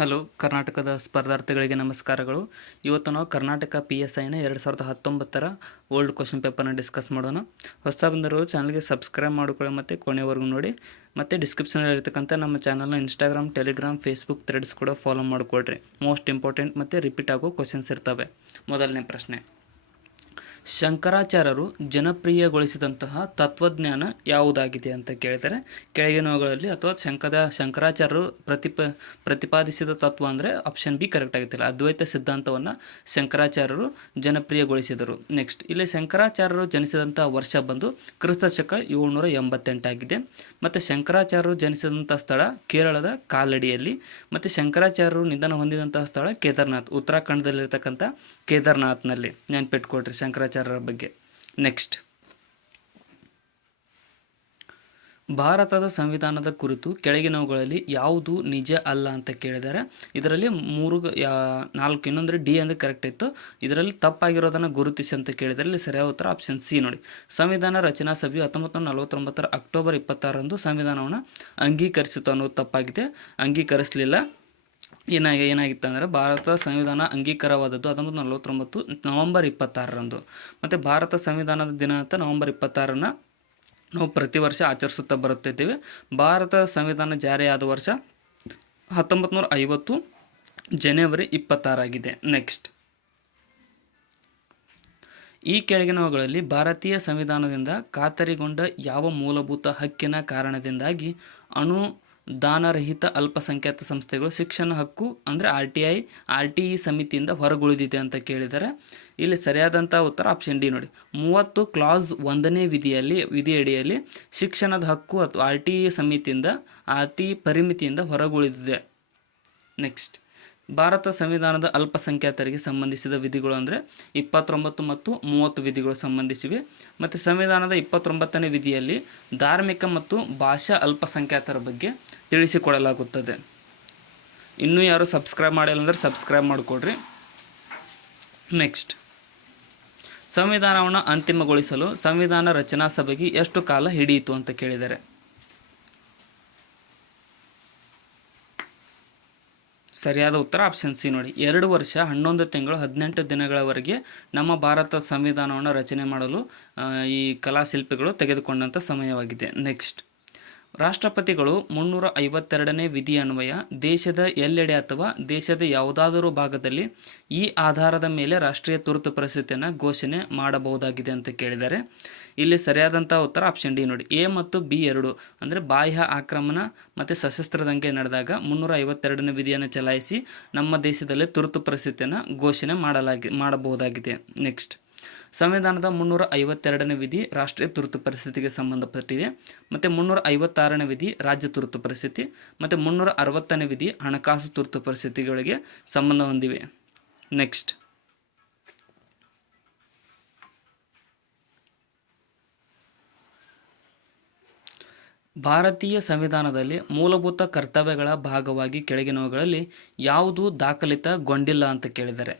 Hello ಕರ್ನಾಟಕದ ಸ್ಪರ್ಧಾರ್ಥಿಗಳಿಗೆ ನಮಸ್ಕಾರಗಳು. ಇವತ್ತು ನಾವು ಕರ್ನಾಟಕ PSIನ 2019ರ ಓಲ್ಡ್ ಕ್ವಶನ್ ಪೇಪರ್ನ ಡಿಸ್ಕಸ್ ಮಾಡೋಣ. ಹೊಸ ಬಂದಿರೋರು ಚಾನಲ್ಗೆ ಸಬ್ಸ್ಕ್ರೈಬ್ ಮಾಡಿಕೊಳ್ಳಿ ಮತ್ತು ಕೊನೆವರೆಗೂ ನೋಡಿ. ಮತ್ತು ಡಿಸ್ಕ್ರಿಪ್ಷನಲ್ಲಿ ಇರತಕ್ಕಂಥ ನಮ್ಮ ಚಾನಲ್ನ ಇನ್ಸ್ಟಾಗ್ರಾಮ್, ಟೆಲಿಗ್ರಾಮ್, ಫೇಸ್ಬುಕ್ ಥ್ರೆಡ್ಸ್ ಕೂಡ ಫಾಲೋ ಮಾಡಿಕೊಡ್ರಿ. ಮೋಸ್ಟ್ ಇಂಪಾರ್ಟೆಂಟ್ ಮತ್ತು ರಿಪೀಟ್ ಆಗೋ ಕ್ವಶನ್ಸ್ ಇರ್ತವೆ. ಮೊದಲನೇ ಪ್ರಶ್ನೆ, ಶಂಕರಾಚಾರ್ಯರು ಜನಪ್ರಿಯಗೊಳಿಸಿದಂತಹ ತತ್ವಜ್ಞಾನ ಯಾವುದಾಗಿದೆ ಅಂತ ಕೇಳಿದರೆ ಕೆಳಗಿನವುಗಳಲ್ಲಿ ಅಥವಾ ಶಂಕರಾಚಾರ್ಯರು ಪ್ರತಿಪಾದಿಸಿದ ತತ್ವ ಅಂದರೆ ಆಪ್ಷನ್ ಬಿ ಕರೆಕ್ಟ್ ಆಗುತ್ತಿಲ್ಲ. ಅದ್ವೈತ ಸಿದ್ಧಾಂತವನ್ನು ಶಂಕರಾಚಾರ್ಯರು ಜನಪ್ರಿಯಗೊಳಿಸಿದರು. ನೆಕ್ಸ್ಟ್, ಇಲ್ಲಿ ಶಂಕರಾಚಾರ್ಯರು ಜನಿಸಿದಂಥ ವರ್ಷ ಬಂದು ಕ್ರಿಸ್ತಶಕ 788 ಆಗಿದೆ. ಮತ್ತು ಶಂಕರಾಚಾರ್ಯರು ಜನಿಸಿದಂಥ ಸ್ಥಳ ಕೇರಳದ ಕಾಲಡಿಯಲ್ಲಿ. ಮತ್ತು ಶಂಕರಾಚಾರ್ಯರು ನಿಧನ ಹೊಂದಿದಂತಹ ಸ್ಥಳ ಕೇದಾರ್ನಾಥ್, ಉತ್ತರಾಖಂಡದಲ್ಲಿರ್ತಕ್ಕಂಥ ಕೇದಾರ್ನಾಥ್ನಲ್ಲಿ. ನೆನ್ಪಿಟ್ಕೊಳ್ರಿ ಶಂಕರಾಚಾರ್ಯರ ಬಗ್ಗೆ. ನೆಕ್ಸ್ಟ್, ಭಾರತದ ಸಂವಿಧಾನದ ಕುರಿತು ಕೆಳಗಿನವುಗಳಲ್ಲಿ ಯಾವುದು ನಿಜ ಅಲ್ಲ ಅಂತ ಕೇಳಿದರೆ ಇದರಲ್ಲಿ 4 ಇನ್ನೊಂದರೆ ಡಿ ಅಂದರೆ ಕರೆಕ್ಟ್ ಇತ್ತು. ಇದರಲ್ಲಿ ತಪ್ಪಾಗಿರೋದನ್ನು ಗುರುತಿಸಿ ಅಂತ ಕೇಳಿದರೆ ಇಲ್ಲಿ ಸರಿಯಾದ ಉತ್ತರ ಆಪ್ಷನ್ ಸಿ ನೋಡಿ. ಸಂವಿಧಾನ ರಚನಾ ಸಭೆಯು 1949 ಅಕ್ಟೋಬರ್ 26ರಂದು ಸಂವಿಧಾನವನ್ನು ಅಂಗೀಕರಿಸಿತು ಅನ್ನೋದು ತಪ್ಪಾಗಿದೆ. ಅಂಗೀಕರಿಸಲಿಲ್ಲ. ಏನಾಗಿತ್ತು ಅಂದರೆ ಭಾರತ ಸಂವಿಧಾನ ಅಂಗೀಕಾರವಾದದ್ದು 1949 ನವೆಂಬರ್ 26ರಂದು. ಮತ್ತು ಭಾರತ ಸಂವಿಧಾನದ ದಿನ ಅಂತ ನವೆಂಬರ್ 26ರನ್ನು ನಾವು ಪ್ರತಿ ವರ್ಷ ಆಚರಿಸುತ್ತಾ ಬರುತ್ತಿದ್ದೇವೆ. ಭಾರತ ಸಂವಿಧಾನ ಜಾರಿಯಾದ ವರ್ಷ 1950 ಜನವರಿ 26 ಆಗಿದೆ. ನೆಕ್ಸ್ಟ್, ಈ ಕೆಳಗಿನವುಗಳಲ್ಲಿ ಭಾರತೀಯ ಸಂವಿಧಾನದಿಂದ ಖಾತರಿಗೊಂಡ ಯಾವ ಮೂಲಭೂತ ಹಕ್ಕಿನ ಕಾರಣದಿಂದಾಗಿ ಅನುದಾನರಹಿತ ಅಲ್ಪಸಂಖ್ಯಾತ ಸಂಸ್ಥೆಗಳು ಶಿಕ್ಷಣ ಹಕ್ಕು ಅಂದರೆ RTI ಸಮಿತಿಯಿಂದ ಹೊರಗುಳಿದಿದೆ ಅಂತ ಕೇಳಿದರೆ ಇಲ್ಲಿ ಸರಿಯಾದಂಥ ಉತ್ತರ ಆಪ್ಷನ್ ಡಿ ನೋಡಿ. 30 ಕ್ಲಾಸ್ 1ನೇ ವಿಧಿಯಡಿಯಲ್ಲಿ ಶಿಕ್ಷಣದ ಹಕ್ಕು ಅಥವಾ RTI ಸಮಿತಿಯಿಂದ ಅತಿ ಪರಿಮಿತಿಯಿಂದ ಹೊರಗುಳಿದಿದೆ. ನೆಕ್ಸ್ಟ್, ಭಾರತ ಸಂವಿಧಾನದ ಅಲ್ಪಸಂಖ್ಯಾತರಿಗೆ ಸಂಬಂಧಿಸಿದ ವಿಧಿಗಳು ಅಂದರೆ 29 ಮತ್ತು 30 ವಿಧಿಗಳು ಸಂಬಂಧಿಸಿವೆ. ಮತ್ತು ಸಂವಿಧಾನದ 29ನೇ ವಿಧಿಯಲ್ಲಿ ಧಾರ್ಮಿಕ ಮತ್ತು ಭಾಷಾ ಅಲ್ಪಸಂಖ್ಯಾತರ ಬಗ್ಗೆ ತಿಳಿಸಿಕೊಡಲಾಗುತ್ತದೆ. ಇನ್ನೂ ಯಾರು ಸಬ್ಸ್ಕ್ರೈಬ್ ಮಾಡಿಲ್ಲ ಅಂದರೆ ಸಬ್ಸ್ಕ್ರೈಬ್ ಮಾಡಿಕೊಡ್ರಿ. ನೆಕ್ಸ್ಟ್, ಸಂವಿಧಾನವನ್ನು ಅಂತಿಮಗೊಳಿಸಲು ಸಂವಿಧಾನ ರಚನಾ ಸಭೆಗೆ ಎಷ್ಟು ಕಾಲ ಹಿಡಿಯಿತು ಅಂತ ಕೇಳಿದ್ದಾರೆ. ಸರಿಯಾದ ಉತ್ತರ ಆಪ್ಷನ್ ಸಿ ನೋಡಿ. 2 ವರ್ಷ 11 ತಿಂಗಳು 18 ದಿನಗಳವರೆಗೆ ನಮ್ಮ ಭಾರತ ಸಂವಿಧಾನವನ್ನು ರಚನೆ ಮಾಡಲು ಈ ಕಲಾಶಿಲ್ಪಿಗಳು ತೆಗೆದುಕೊಂಡಂಥ ಸಮಯವಾಗಿದೆ. ನೆಕ್ಸ್ಟ್, ರಾಷ್ಟ್ರಪತಿಗಳು 352ನೇ ವಿಧಿ ಅನ್ವಯ ದೇಶದ ಎಲ್ಲೆಡೆ ಅಥವಾ ದೇಶದ ಯಾವುದಾದರೂ ಭಾಗದಲ್ಲಿ ಈ ಆಧಾರದ ಮೇಲೆ ರಾಷ್ಟ್ರೀಯ ತುರ್ತು ಪರಿಸ್ಥಿತಿಯನ್ನು ಘೋಷಣೆ ಮಾಡಬಹುದಾಗಿದೆ ಅಂತ ಕೇಳಿದ್ದಾರೆ. ಇಲ್ಲಿ ಸರಿಯಾದಂಥ ಉತ್ತರ ಆಪ್ಷನ್ ಡಿ ನೋಡಿ. ಎ ಮತ್ತು ಬಿ ಎರಡು ಅಂದರೆ ಬಾಹ್ಯ ಆಕ್ರಮಣ ಮತ್ತು ಸಶಸ್ತ್ರ ದಂಗೆ ನಡೆದಾಗ 352ನೇ ವಿಧಿಯನ್ನು ಚಲಾಯಿಸಿ ನಮ್ಮ ದೇಶದಲ್ಲಿ ತುರ್ತು ಪರಿಸ್ಥಿತಿಯನ್ನು ಘೋಷಣೆ ಮಾಡಬಹುದಾಗಿದೆ. ನೆಕ್ಸ್ಟ್, ಸಂವಿಧಾನದ 352ನೇ ವಿಧಿ ರಾಷ್ಟ್ರೀಯ ತುರ್ತು ಪರಿಸ್ಥಿತಿಗೆ ಸಂಬಂಧಪಟ್ಟಿದೆ. ಮತ್ತು 356ನೇ ವಿಧಿ ರಾಜ್ಯ ತುರ್ತು ಪರಿಸ್ಥಿತಿ ಮತ್ತು 360ನೇ ವಿಧಿ ಹಣಕಾಸು ತುರ್ತು ಪರಿಸ್ಥಿತಿಗಳಿಗೆ ಸಂಬಂಧ ಹೊಂದಿವೆ. ನೆಕ್ಸ್ಟ್, ಭಾರತೀಯ ಸಂವಿಧಾನದಲ್ಲಿ ಮೂಲಭೂತ ಕರ್ತವ್ಯಗಳ ಭಾಗವಾಗಿ ಕೆಳಗಿನವುಗಳಲ್ಲಿ ಯಾವುದು ದಾಖಲಿತಗೊಂಡಿಲ್ಲ ಅಂತ ಕೇಳಿದ್ದಾರೆ.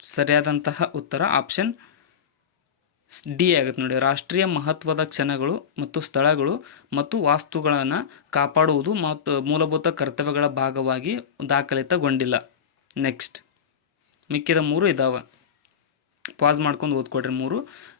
ಸರಿಯಾದಂತಹ ಉತ್ತರ ಆಪ್ಷನ್ ಡಿ ಆಗುತ್ತೆ ನೋಡಿ. ರಾಷ್ಟ್ರೀಯ ಮಹತ್ವದ ಕ್ಷಣಗಳು ಮತ್ತು ಸ್ಥಳಗಳು ಮತ್ತು ವಾಸ್ತುಗಳನ್ನು ಕಾಪಾಡುವುದು ಮತ್ತು ಮೂಲಭೂತ ಕರ್ತವ್ಯಗಳ ಭಾಗವಾಗಿ ದಾಖಲಿತಗೊಂಡಿಲ್ಲ. ನೆಕ್ಸ್ಟ್, ಮಿಕ್ಕಿದ 3 ಇದ್ದಾವೆ, ಪಾಸ್ ಮಾಡ್ಕೊಂಡು ಓದ್ಕೊಡ್ರಿ. 3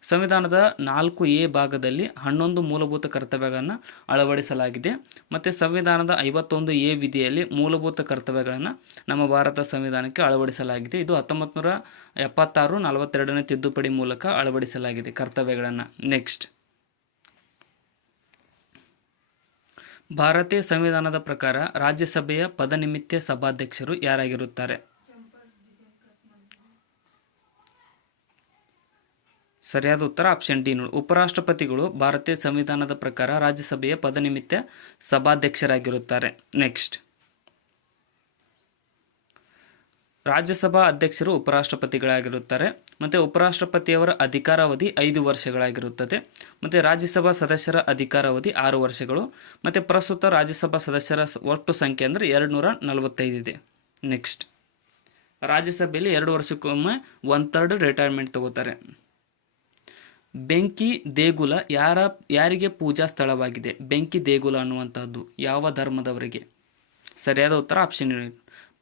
ಸಂವಿಧಾನದ 4A ಭಾಗದಲ್ಲಿ 11 ಮೂಲಭೂತ ಕರ್ತವ್ಯಗಳನ್ನು ಅಳವಡಿಸಲಾಗಿದೆ. ಮತ್ತು ಸಂವಿಧಾನದ 51A ವಿಧಿಯಲ್ಲಿ ಮೂಲಭೂತ ಕರ್ತವ್ಯಗಳನ್ನು ನಮ್ಮ ಭಾರತ ಸಂವಿಧಾನಕ್ಕೆ ಅಳವಡಿಸಲಾಗಿದೆ. ಇದು 1976 42ನೇ ತಿದ್ದುಪಡಿ ಮೂಲಕ ಅಳವಡಿಸಲಾಗಿದೆ ಕರ್ತವ್ಯಗಳನ್ನು. ನೆಕ್ಸ್ಟ್, ಭಾರತೀಯ ಸಂವಿಧಾನದ ಪ್ರಕಾರ ರಾಜ್ಯಸಭೆಯ ಪದನಿಮಿತ್ತ ಸಭಾಧ್ಯಕ್ಷರು ಯಾರಾಗಿರುತ್ತಾರೆ. ಸರಿಯಾದ ಉತ್ತರ ಆಪ್ಷನ್ ಡಿ ನೋಡಿ. ಉಪರಾಷ್ಟ್ರಪತಿಗಳು ಭಾರತೀಯ ಸಂವಿಧಾನದ ಪ್ರಕಾರ ರಾಜ್ಯಸಭೆಯ ಪದನಿಮಿತ್ತ ಸಭಾಧ್ಯಕ್ಷರಾಗಿರುತ್ತಾರೆ. ನೆಕ್ಸ್ಟ್, ರಾಜ್ಯಸಭಾ ಅಧ್ಯಕ್ಷರು ಉಪರಾಷ್ಟ್ರಪತಿಗಳಾಗಿರುತ್ತಾರೆ. ಮತ್ತು ಉಪರಾಷ್ಟ್ರಪತಿಯವರ ಅಧಿಕಾರಾವಧಿ 5 ವರ್ಷಗಳಾಗಿರುತ್ತದೆ. ಮತ್ತು ರಾಜ್ಯಸಭಾ ಸದಸ್ಯರ ಅಧಿಕಾರಾವಧಿ 6 ವರ್ಷಗಳು. ಮತ್ತು ಪ್ರಸ್ತುತ ರಾಜ್ಯಸಭಾ ಸದಸ್ಯರ ಒಟ್ಟು ಸಂಖ್ಯೆ ಅಂದರೆ 245 ಇದೆ. ನೆಕ್ಸ್ಟ್, ರಾಜ್ಯಸಭೆಯಲ್ಲಿ 2 ವರ್ಷಕ್ಕೊಮ್ಮೆ 1/3 ರಿಟೈರ್ಮೆಂಟ್ ತಗೋತಾರೆ. ಬೆಂಕಿ ದೇಗುಲ ಯಾರಿಗೆ ಪೂಜಾ ಸ್ಥಳವಾಗಿದೆ? ಬೆಂಕಿ ದೇಗುಲ ಅನ್ನುವಂಥದ್ದು ಯಾವ ಧರ್ಮದವರಿಗೆ? ಸರಿಯಾದ ಉತ್ತರ ಆಪ್ಷನ್ ಎ.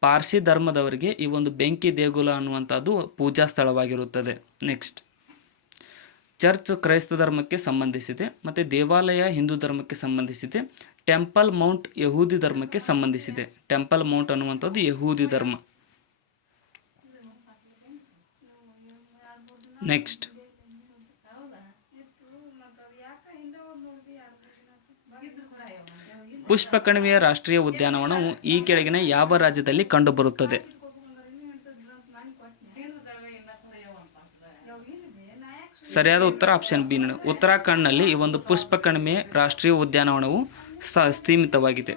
ಪಾರ್ಸಿ ಧರ್ಮದವರಿಗೆ ಈ ಒಂದು ಬೆಂಕಿ ದೇಗುಲ ಅನ್ನುವಂಥದ್ದು ಪೂಜಾ ಸ್ಥಳವಾಗಿರುತ್ತದೆ. ನೆಕ್ಸ್ಟ್, ಚರ್ಚ್ ಕ್ರೈಸ್ತ ಧರ್ಮಕ್ಕೆ ಸಂಬಂಧಿಸಿದೆ ಮತ್ತು ದೇವಾಲಯ ಹಿಂದೂ ಧರ್ಮಕ್ಕೆ ಸಂಬಂಧಿಸಿದೆ. ಟೆಂಪಲ್ ಮೌಂಟ್ ಯಹೂದಿ ಧರ್ಮಕ್ಕೆ ಸಂಬಂಧಿಸಿದೆ. ಟೆಂಪಲ್ ಮೌಂಟ್ ಅನ್ನುವಂಥದ್ದು ಯಹೂದಿ ಧರ್ಮ. ನೆಕ್ಸ್ಟ್, ಪುಷ್ಪಕಣಿವೆಯ ರಾಷ್ಟ್ರೀಯ ಉದ್ಯಾನವನವು ಈ ಕೆಳಗಿನ ಯಾವ ರಾಜ್ಯದಲ್ಲಿ ಕಂಡುಬರುತ್ತದೆ? ಸರಿಯಾದ ಉತ್ತರ ಆಪ್ಷನ್ ಬಿ ನೋಡಿ, ಉತ್ತರಾಖಂಡ್ನಲ್ಲಿ ಈ ಒಂದು ಪುಷ್ಪಕಣಿವೆ ರಾಷ್ಟ್ರೀಯ ಉದ್ಯಾನವನವು ಸೀಮಿತವಾಗಿದೆ.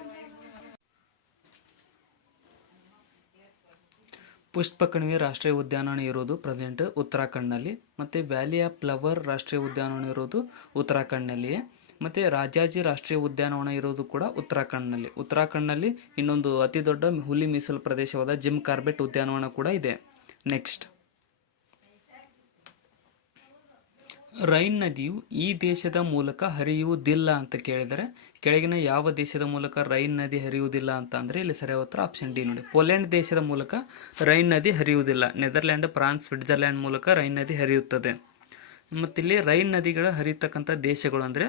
ಪುಷ್ಪಕಣಿವೆ ರಾಷ್ಟ್ರೀಯ ಉದ್ಯಾನವನ ಇರೋದು ಪ್ರೆಸೆಂಟ್ ಉತ್ತರಾಖಂಡ್ನಲ್ಲಿ, ಮತ್ತು ವ್ಯಾಲಿ ಆಫ್ ಫ್ಲವರ್ ರಾಷ್ಟ್ರೀಯ ಉದ್ಯಾನವನ ಇರೋದು ಉತ್ತರಾಖಂಡ್ನಲ್ಲಿಯೇ, ಮತ್ತು ರಾಜಾಜಿ ರಾಷ್ಟ್ರೀಯ ಉದ್ಯಾನವನ ಇರೋದು ಕೂಡ ಉತ್ತರಾಖಂಡ್ನಲ್ಲಿ. ಉತ್ತರಾಖಂಡ್ನಲ್ಲಿ ಇನ್ನೊಂದು ಅತಿ ದೊಡ್ಡ ಹುಲಿ ಮೀಸಲು ಪ್ರದೇಶವಾದ ಜಿಮ್ ಕಾರ್ಬೆಟ್ ಉದ್ಯಾನವನ ಕೂಡ ಇದೆ. ನೆಕ್ಸ್ಟ್, ರೈನ್ ನದಿಯು ಈ ದೇಶದ ಮೂಲಕ ಹರಿಯುವುದಿಲ್ಲ ಅಂತ ಕೇಳಿದರೆ ಕೆಳಗಿನ ಯಾವ ದೇಶದ ಮೂಲಕ ರೈನ್ ನದಿ ಹರಿಯುವುದಿಲ್ಲ ಅಂತ ಅಂದರೆ ಇಲ್ಲಿ ಸರಿಯಾದ ಉತ್ತರ ಆಪ್ಷನ್ ಡಿ ನೋಡಿ, ಪೋಲೆಂಡ್ ದೇಶದ ಮೂಲಕ ರೈನ್ ನದಿ ಹರಿಯುವುದಿಲ್ಲ. ನೆದರ್ಲ್ಯಾಂಡ್, ಫ್ರಾನ್ಸ್, ಸ್ವಿಟ್ಜರ್ಲ್ಯಾಂಡ್ ಮೂಲಕ ರೈನ್ ನದಿ ಹರಿಯುತ್ತದೆ. ಮತ್ತಿಲ್ಲಿ ರೈನ್ ನದಿಗಳು ಹರಿಯತಕ್ಕಂಥ ದೇಶಗಳು ಅಂದರೆ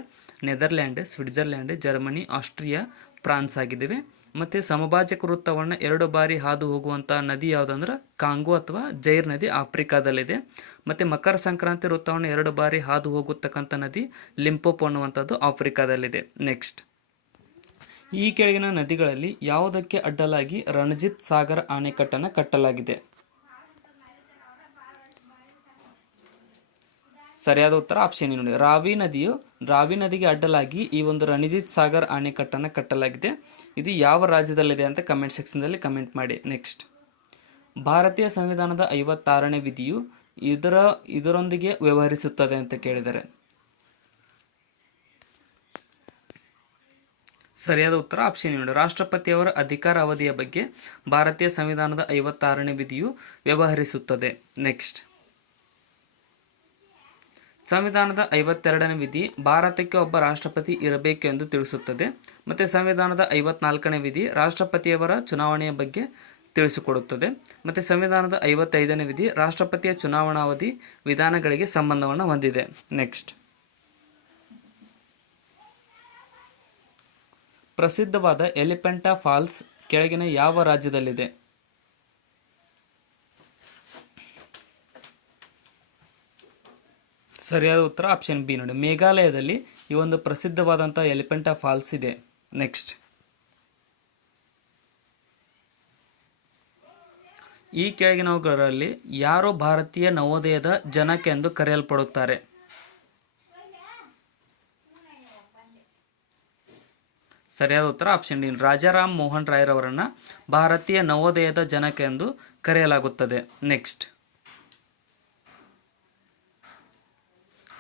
Netherland, Switzerland, Germany, Austria, France ಆಗಿದ್ದಾವೆ. ಮತ್ತು ಸಮಭಾಜಕ ವೃತ್ತವನ್ನು 2 ಬಾರಿ ಹಾದು ಹೋಗುವಂಥ ನದಿ ಯಾವುದಂದ್ರೆ ಕಾಂಗೋ ಅಥವಾ ಜೈರ್ ನದಿ ಆಫ್ರಿಕಾದಲ್ಲಿದೆ. ಮತ್ತು ಮಕರ ಸಂಕ್ರಾಂತಿ ವೃತ್ತವನ್ನು 2 ಬಾರಿ ಹಾದು ಹೋಗತಕ್ಕಂಥ ನದಿ ಲಿಂಪೋಪೋ ಅನ್ನುವಂಥದ್ದು ಆಫ್ರಿಕಾದಲ್ಲಿದೆ. ನೆಕ್ಸ್ಟ್, ಈ ಕೆಳಗಿನ ನದಿಗಳಲ್ಲಿ ಯಾವುದಕ್ಕೆ ಅಡ್ಡಲಾಗಿ ರಣಜಿತ್ ಸಾಗರ್ ಅಣೆಕಟ್ಟನ್ನು ಕಟ್ಟಲಾಗಿದೆ? ಸರಿಯಾದ ಉತ್ತರ ಆಪ್ಷನ್ ನೋಡಿ, ರಾವಿ ನದಿಗೆ ಅಡ್ಡಲಾಗಿ ಈ ಒಂದು ರಣಜಿತ್ ಸಾಗರ್ ಅಣೆಕಟ್ಟನ್ನು ಕಟ್ಟಲಾಗಿದೆ. ಇದು ಯಾವ ರಾಜ್ಯದಲ್ಲಿದೆ ಅಂತ ಕಮೆಂಟ್ ಸೆಕ್ಷನ್ದಲ್ಲಿ ಕಮೆಂಟ್ ಮಾಡಿ. ನೆಕ್ಸ್ಟ್, ಭಾರತೀಯ ಸಂವಿಧಾನದ 56ನೇ ವಿಧಿಯು ಇದರೊಂದಿಗೆ ವ್ಯವಹರಿಸುತ್ತದೆ ಅಂತ ಕೇಳಿದರೆ ಸರಿಯಾದ ಉತ್ತರ ಆಪ್ಷನ್ ನೋಡಿ, ರಾಷ್ಟ್ರಪತಿಯವರ ಅಧಿಕಾರ ಅವಧಿಯ ಬಗ್ಗೆ ಭಾರತೀಯ ಸಂವಿಧಾನದ 56ನೇ ವಿಧಿಯು ವ್ಯವಹರಿಸುತ್ತದೆ. ನೆಕ್ಸ್ಟ್, ಸಂವಿಧಾನದ 52ನೇ ವಿಧಿ ಭಾರತಕ್ಕೆ ಒಬ್ಬ ರಾಷ್ಟ್ರಪತಿ ಇರಬೇಕು ಎಂದು ತಿಳಿಸುತ್ತದೆ. ಮತ್ತು ಸಂವಿಧಾನದ 54ನೇ ವಿಧಿ ರಾಷ್ಟ್ರಪತಿಯವರ ಚುನಾವಣೆಯ ಬಗ್ಗೆ ತಿಳಿಸಿಕೊಡುತ್ತದೆ. ಮತ್ತು ಸಂವಿಧಾನದ 55ನೇ ವಿಧಿ ರಾಷ್ಟ್ರಪತಿಯ ಚುನಾವಣಾವಧಿ ವಿಧಾನಗಳಿಗೆ ಸಂಬಂಧವನ್ನು ಹೊಂದಿದೆ. ನೆಕ್ಸ್ಟ್, ಪ್ರಸಿದ್ಧವಾದ ಎಲಿಫೆಂಟಾ ಫಾಲ್ಸ್ ಕೆಳಗಿನ ಯಾವ ರಾಜ್ಯದಲ್ಲಿದೆ? ಸರಿಯಾದ ಉತ್ತರ ಆಪ್ಷನ್ ಬಿ ನೋಡಿ, ಮೇಘಾಲಯದಲ್ಲಿ ಈ ಒಂದು ಪ್ರಸಿದ್ಧವಾದಂಥ ಎಲಿಫೆಂಟಾ ಫಾಲ್ಸ್ ಇದೆ. ನೆಕ್ಸ್ಟ್, ಈ ಕೆಳಗಿನವುಗಳಲ್ಲಿ ಯಾರು ಭಾರತೀಯ ನವೋದಯದ ಜನಕ ಎಂದು ಕರೆಯಲ್ಪಡುತ್ತಾರೆ? ಸರಿಯಾದ ಉತ್ತರ ಆಪ್ಷನ್ ಡಿ, ರಾಜಾರಾಮ್ ಮೋಹನ್ ರಾಯ್ರವರನ್ನು ಭಾರತೀಯ ನವೋದಯದ ಜನಕ ಎಂದು ಕರೆಯಲಾಗುತ್ತದೆ. ನೆಕ್ಸ್ಟ್,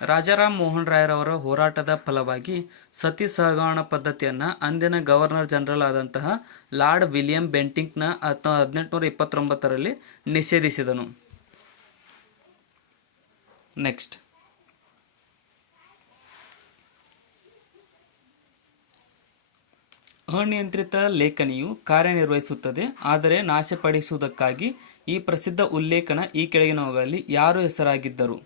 ರಾಜಾರಾಮ್ ಮೋಹನ್ ರಾಯ್ರವರ ಹೋರಾಟದ ಫಲವಾಗಿ ಸತಿ ಸಹಗಮನ ಪದ್ಧತಿಯನ್ನು ಅಂದಿನ ಗವರ್ನರ್ ಜನರಲ್ ಆದಂತಹ ಲಾರ್ಡ್ ವಿಲಿಯಂ ಬೆಂಟಿಂಕ್ನ 1829ರಲ್ಲಿ ನಿಷೇಧಿಸಿದನು. ನೆಕ್ಸ್ಟ್, ಅನಿಯಂತ್ರಿತ ಲೇಖನಿಯು ಕಾರ್ಯನಿರ್ವಹಿಸುತ್ತದೆ, ಆದರೆ ನಾಶಪಡಿಸುವುದಕ್ಕಾಗಿ ಈ ಪ್ರಸಿದ್ಧ ಉಲ್ಲೇಖನ ಈ ಕೆಳಗಿನವುಗಳಲ್ಲಿ ಯಾರು ಹೆಸರಾಗಿದ್ದರು?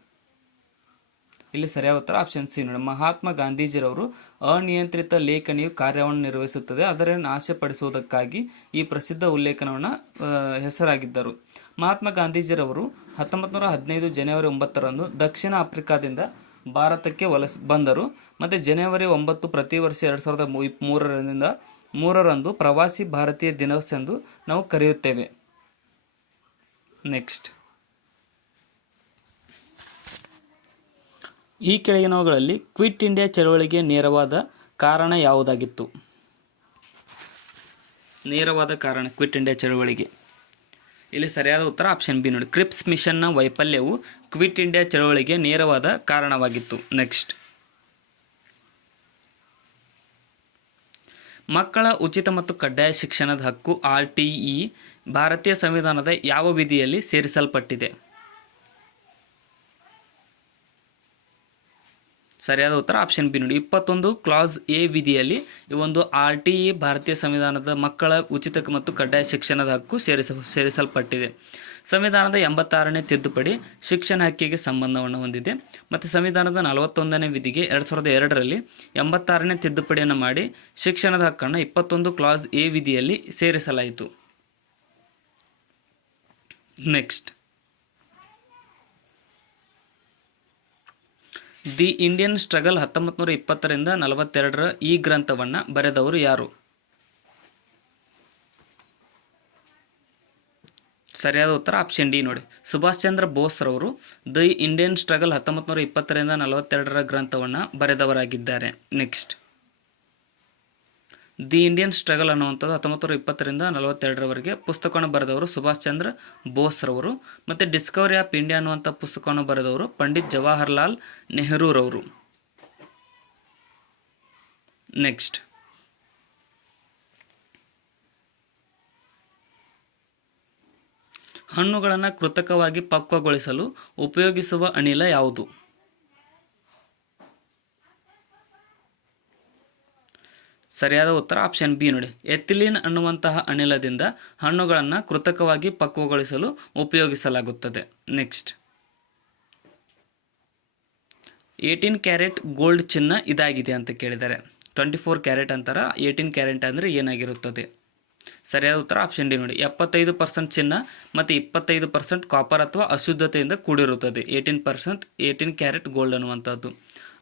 ಇಲ್ಲಿ ಸರಿಯಾದ ಉತ್ತರ ಆಪ್ಷನ್ ಸಿ ನೋಡಿ, ಮಹಾತ್ಮ ಗಾಂಧೀಜಿರವರು ಅನಿಯಂತ್ರಿತ ಲೇಖನಿಯು ಕಾರ್ಯವನ್ನು ನಿರ್ವಹಿಸುತ್ತದೆ, ಆದರೆ ನಾಶಪಡಿಸುವುದಕ್ಕಾಗಿ ಈ ಪ್ರಸಿದ್ಧ ಉಲ್ಲೇಖನವನ್ನು ಹೆಸರಾಗಿದ್ದರು. ಮಹಾತ್ಮ ಗಾಂಧೀಜಿರವರು 1915 ಜನವರಿ 9ರಂದು ದಕ್ಷಿಣ ಆಫ್ರಿಕಾದಿಂದ ಭಾರತಕ್ಕೆ ಬಂದರು. ಮತ್ತು ಜನವರಿ 9 ಪ್ರತಿ ವರ್ಷ 2023ರಂದು ಪ್ರವಾಸಿ ಭಾರತೀಯ ದಿನವೆಂದು ನಾವು ಕರೆಯುತ್ತೇವೆ. ನೆಕ್ಸ್ಟ್, ಈ ಕೆಳಗಿನವುಗಳಲ್ಲಿ ಕ್ವಿಟ್ ಇಂಡಿಯಾ ಚಳವಳಿಗೆ ನೇರವಾದ ಕಾರಣ ಯಾವುದಾಗಿತ್ತು? ನೇರವಾದ ಕಾರಣ ಕ್ವಿಟ್ ಇಂಡಿಯಾ ಚಳವಳಿಗೆ ಇಲ್ಲಿ ಸರಿಯಾದ ಉತ್ತರ ಆಪ್ಷನ್ ಬಿ ನೋಡಿ, ಕ್ರಿಪ್ಸ್ ಮಿಷನ್ನ ವೈಫಲ್ಯವು ಕ್ವಿಟ್ ಇಂಡಿಯಾ ಚಳವಳಿಗೆ ನೇರವಾದ ಕಾರಣವಾಗಿತ್ತು. ನೆಕ್ಸ್ಟ್, ಮಕ್ಕಳ ಉಚಿತ ಮತ್ತು ಕಡ್ಡಾಯ ಶಿಕ್ಷಣದ ಹಕ್ಕು RTE ಭಾರತೀಯ ಸಂವಿಧಾನದ ಯಾವ ವಿಧಿಯಲ್ಲಿ ಸೇರಿಸಲ್ಪಟ್ಟಿದೆ? ಸರಿಯಾದ ಉತ್ತರ ಆಪ್ಷನ್ ಬಿ ನೋಡಿ. 21 ಕ್ಲಾಸ್ ಎ ವಿಧಿಯಲ್ಲಿ ಈ ಒಂದು RTE ಭಾರತೀಯ ಸಂವಿಧಾನದ ಮಕ್ಕಳ ಉಚಿತ ಮತ್ತು ಕಡ್ಡಾಯ ಶಿಕ್ಷಣದ ಹಕ್ಕು ಸೇರಿಸಲ್ಪಟ್ಟಿದೆ. ಸಂವಿಧಾನದ 86ನೇ ತಿದ್ದುಪಡಿ ಶಿಕ್ಷಣ ಹಕ್ಕಿಗೆ ಸಂಬಂಧವನ್ನು ಹೊಂದಿದೆ. ಮತ್ತು ಸಂವಿಧಾನದ 41ನೇ ವಿಧಿಗೆ 2002ರಲ್ಲಿ 86ನೇ ತಿದ್ದುಪಡಿಯನ್ನು ಮಾಡಿ ಶಿಕ್ಷಣದ ಹಕ್ಕನ್ನು 21 ಕ್ಲಾಸ್ ಎ ವಿಧಿಯಲ್ಲಿ ಸೇರಿಸಲಾಯಿತು. ನೆಕ್ಸ್ಟ್, ದಿ ಇಂಡಿಯನ್ ಸ್ಟ್ರಗಲ್ 1920ರಿಂದ 42ರ ಈ ಗ್ರಂಥವನ್ನು ಬರೆದವರು ಯಾರು? ಸರಿಯಾದ ಉತ್ತರ ಆಪ್ಷನ್ ಡಿ ನೋಡಿ. ಸುಭಾಷ್ ಚಂದ್ರ ಬೋಸ್ರವರು ದಿ ಇಂಡಿಯನ್ ಸ್ಟ್ರಗಲ್ 1920ರಿಂದ 42ರ ಗ್ರಂಥವನ್ನು ಬರೆದವರಾಗಿದ್ದಾರೆ. ನೆಕ್ಸ್ಟ್, ದಿ ಇಂಡಿಯನ್ ಸ್ಟ್ರಗಲ್ ಅನ್ನುವಂಥದ್ದು 1920ರಿಂದ 42ರವರೆಗೆ ಪುಸ್ತಕವನ್ನು ಬರೆದವರು ಸುಭಾಷ್ ಚಂದ್ರ ಬೋಸ್ರವರು. ಮತ್ತು ಡಿಸ್ಕವರಿ ಆಫ್ ಇಂಡಿಯಾ ಅನ್ನುವಂಥ ಪುಸ್ತಕವನ್ನು ಬರೆದವರು ಪಂಡಿತ್ ಜವಾಹರ್ಲಾಲ್ ನೆಹರೂರವರು. ನೆಕ್ಸ್ಟ್, ಹಣ್ಣುಗಳನ್ನು ಕೃತಕವಾಗಿ ಪಕ್ವಗೊಳಿಸಲು ಉಪಯೋಗಿಸುವ ಅನಿಲ ಯಾವುದು? ಸರಿಯಾದ ಉತ್ತರ ಆಪ್ಷನ್ ಬಿ ನೋಡಿ. ಎಥಿಲೀನ್ ಅನ್ನುವಂತಹ ಅನಿಲದಿಂದ ಹಣ್ಣುಗಳನ್ನು ಕೃತಕವಾಗಿ ಪಕ್ವಗೊಳಿಸಲು ಉಪಯೋಗಿಸಲಾಗುತ್ತದೆ. ನೆಕ್ಸ್ಟ್, 18 ಕ್ಯಾರೆಟ್ ಗೋಲ್ಡ್ ಚಿನ್ನ ಇದಾಗಿದೆ ಅಂತ ಕೇಳಿದ್ದಾರೆ. 24 ಕ್ಯಾರೆಟ್ ಅಂತಾರೆ. 18 ಕ್ಯಾರೆಟ್ ಅಂದರೆ ಏನಾಗಿರುತ್ತದೆ? ಸರಿಯಾದ ಉತ್ತರ ಆಪ್ಷನ್ ಡಿ ನೋಡಿ. 75% ಚಿನ್ನ ಮತ್ತು 25% ಕಾಪರ್ ಅಥವಾ ಅಶುದ್ಧತೆಯಿಂದ ಕೂಡಿರುತ್ತದೆ 18 ಕ್ಯಾರೆಟ್ ಗೋಲ್ಡ್ ಅನ್ನುವಂಥದ್ದು.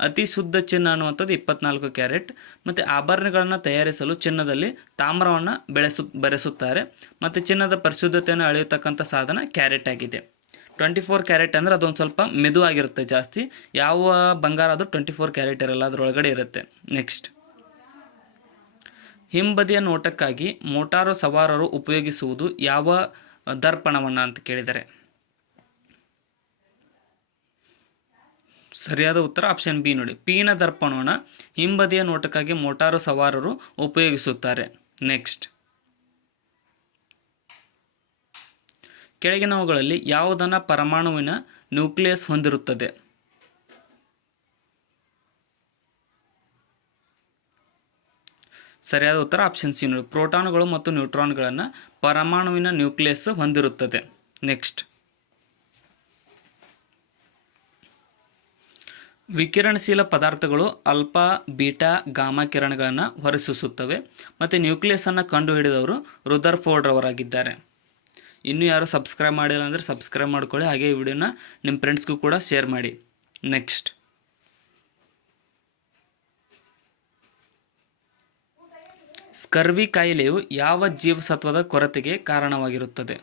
ಅತಿ ಶುದ್ಧ ಚಿನ್ನ ಅನ್ನುವಂಥದ್ದು 24 ಕ್ಯಾರೆಟ್. ಮತ್ತು ಆಭರಣಗಳನ್ನು ತಯಾರಿಸಲು ಚಿನ್ನದಲ್ಲಿ ತಾಮ್ರವನ್ನು ಬೆರೆಸುತ್ತಾರೆ. ಮತ್ತು ಚಿನ್ನದ ಪರಿಶುದ್ಧತೆಯನ್ನು ಅಳೆಯತಕ್ಕಂಥ ಸಾಧನ ಕ್ಯಾರೆಟ್ ಆಗಿದೆ. 24 ಕ್ಯಾರೆಟ್ ಅಂದರೆ ಅದೊಂದು ಸ್ವಲ್ಪ ಮೆದುವಾಗಿರುತ್ತೆ ಜಾಸ್ತಿ. ಯಾವ ಬಂಗಾರ ಅದು 24 ಕ್ಯಾರೆಟ್ ಇರಲ್ಲ, ಅದರೊಳಗಡೆ ಇರುತ್ತೆ. ನೆಕ್ಸ್ಟ್, ಹಿಂಬದಿಯ ನೋಟಕ್ಕಾಗಿ ಮೋಟಾರು ಸವಾರರು ಉಪಯೋಗಿಸುವುದು ಯಾವ ದರ್ಪಣವನ್ನು ಅಂತ ಕೇಳಿದರೆ? ಸರಿಯಾದ ಉತ್ತರ ಆಪ್ಷನ್ ಬಿ ನೋಡಿ. ಪೀನ ದರ್ಪಣವನ್ನು ಹಿಂಬದಿಯ ನೋಟಕ್ಕಾಗಿ ಮೋಟಾರು ಸವಾರರು ಉಪಯೋಗಿಸುತ್ತಾರೆ. ನೆಕ್ಸ್ಟ್, ಕೆಳಗಿನವುಗಳಲ್ಲಿ ಯಾವುದನ್ನು ಪರಮಾಣುವಿನ ನ್ಯೂಕ್ಲಿಯಸ್ ಹೊಂದಿರುತ್ತದೆ? ಸರಿಯಾದ ಉತ್ತರ ಆಪ್ಷನ್ ಸಿ ನೋಡಿ. ಪ್ರೋಟಾನ್ಗಳು ಮತ್ತು ನ್ಯೂಟ್ರಾನ್ಗಳನ್ನು ಪರಮಾಣುವಿನ ನ್ಯೂಕ್ಲಿಯಸ್ ಹೊಂದಿರುತ್ತದೆ. ನೆಕ್ಸ್ಟ್, ವಿಕಿರಣಶೀಲ ಪದಾರ್ಥಗಳು ಆಲ್ಫಾ, ಬೀಟಾ, ಗಾಮಾ ಕಿರಣಗಳನ್ನು ಹೊರಸೂಸುತ್ತವೆ. ಮತ್ತು ನ್ಯೂಕ್ಲಿಯಸನ್ನು ಕಂಡುಹಿಡಿದವರು ರುದರ್ಫೋರ್ಡ್ ರವರಾಗಿದ್ದಾರೆ. ಇನ್ನೂ ಯಾರು ಸಬ್ಸ್ಕ್ರೈಬ್ ಮಾಡಿಲ್ಲ ಅಂದರೆ ಸಬ್ಸ್ಕ್ರೈಬ್ ಮಾಡ್ಕೊಳ್ಳಿ. ಹಾಗೆ ಈ ವಿಡಿಯೋನ ನಿಮ್ಮ ಫ್ರೆಂಡ್ಸ್ಗೂ ಕೂಡ ಶೇರ್ ಮಾಡಿ. ನೆಕ್ಸ್ಟ್, ಸ್ಕರ್ವಿ ಕಾಯಿಲೆಯು ಯಾವ ಜೀವಸತ್ವದ ಕೊರತೆಗೆ ಕಾರಣವಾಗಿರುತ್ತದೆ?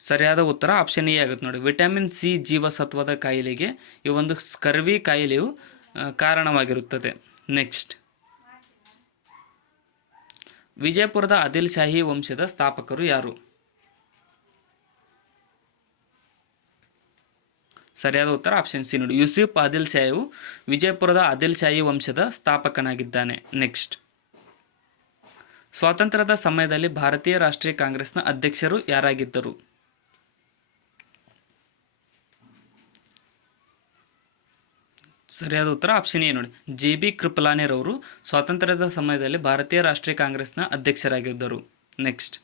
ಸರಿಯಾದ ಉತ್ತರ ಆಪ್ಷನ್ ಎ ಆಗುತ್ತೆ ನೋಡಿ. ವಿಟಮಿನ್ ಸಿ ಜೀವಸತ್ವದ ಕಾಯಿಲೆಗೆ ಈ ಒಂದು ಸ್ಕರ್ವಿ ಕಾಯಿಲೆಯು ಕಾರಣವಾಗಿರುತ್ತದೆ. ನೆಕ್ಸ್ಟ್, ವಿಜಯಪುರದ ಆದಿಲ್ ಶಾಹಿ ವಂಶದ ಸ್ಥಾಪಕರು ಯಾರು? ಸರಿಯಾದ ಉತ್ತರ ಆಪ್ಷನ್ ಸಿ ನೋಡಿ. ಯೂಸುಫ್ ಆದಿಲ್ ಶಾಹಿಯು ವಿಜಯಪುರದ ಆದಿಲ್ ಶಾಹಿ ವಂಶದ ಸ್ಥಾಪಕನಾಗಿದ್ದಾನೆ. ನೆಕ್ಸ್ಟ್, ಸ್ವಾತಂತ್ರ್ಯದ ಸಮಯದಲ್ಲಿ ಭಾರತೀಯ ರಾಷ್ಟ್ರೀಯ ಕಾಂಗ್ರೆಸ್ನ ಅಧ್ಯಕ್ಷರು ಯಾರಾಗಿದ್ದರು? ಸರಿಯಾದ ಉತ್ತರ ಆಪ್ಷನ್ ಎ ನೋಡಿ. JB ಕೃಪಲಾನಿರವರು ಸ್ವಾತಂತ್ರ್ಯದ ಸಮಯದಲ್ಲಿ ಭಾರತೀಯ ರಾಷ್ಟ್ರೀಯ ಕಾಂಗ್ರೆಸ್ನ ಅಧ್ಯಕ್ಷರಾಗಿದ್ದರು. ನೆಕ್ಸ್ಟ್,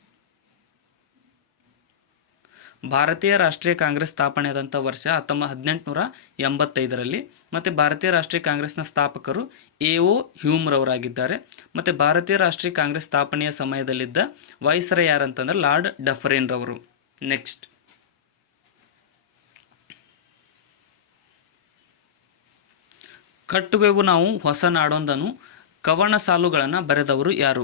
ಭಾರತೀಯ ರಾಷ್ಟ್ರೀಯ ಕಾಂಗ್ರೆಸ್ ಸ್ಥಾಪನೆಯಾದಂಥ ವರ್ಷ 1885ರಲ್ಲಿ. ಮತ್ತು ಭಾರತೀಯ ರಾಷ್ಟ್ರೀಯ ಕಾಂಗ್ರೆಸ್ನ ಸ್ಥಾಪಕರು A.O. ಹ್ಯೂಮ್ರವರಾಗಿದ್ದಾರೆ. ಮತ್ತು ಭಾರತೀಯ ರಾಷ್ಟ್ರೀಯ ಕಾಂಗ್ರೆಸ್ ಸ್ಥಾಪನೆಯ ಸಮಯದಲ್ಲಿದ್ದ ವೈಸ್ರಾಯ್ ಯಾರಂತಂದ್ರೆ ಲಾರ್ಡ್ ಡಫರಿನ್ ರವರು. ನೆಕ್ಸ್ಟ್, ಕಟ್ಟುವೆವು ನಾವು ಹೊಸ ನಾಡೊಂದನ್ನು ಕವನ ಸಾಲುಗಳನ್ನು ಬರೆದವರು ಯಾರು?